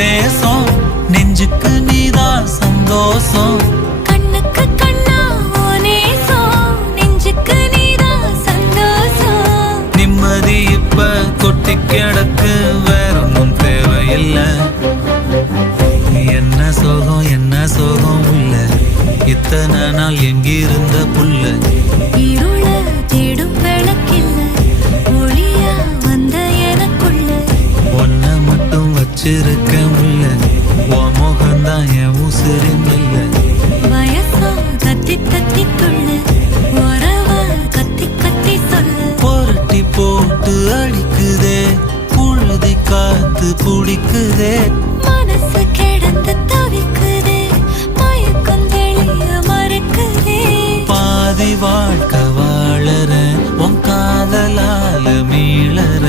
நேசம் நெஞ்சுக்கு நீதான் சந்தோஷம் கண்ணுக்கு கண்ணா ஓ நேசம் நெஞ்சுக்கு நீதான் சந்தோஷம் நிம்மதி இப்ப கொட்டி கிடக்கு வேற ஒன்றும் தேவையில்லை என்ன சோகம் உள்ள இத்தனை நாள் எங்கிருந்த புல்ல இருள தேடும் விளக்கில்ல ஒளியா வந்த எனக்குள்ள ஒன்ன மட்டும் வச்சிருக்க முல்ல உன் முகம்தான் என் உசிரின் இல்ல வயசா தத்தி தத்தி துள்ள உறவா கத்தி கத்தி சொல்ல புரட்டி போட்டு அடிக்குதே புழுதி காத்து பிடிக்குதே மனசு கிடந்து தவிக்குதே மயக்கம் தெளிய மறுக்குதே பாதி வாழ்க்கை வாழற உன் காதலால மீளற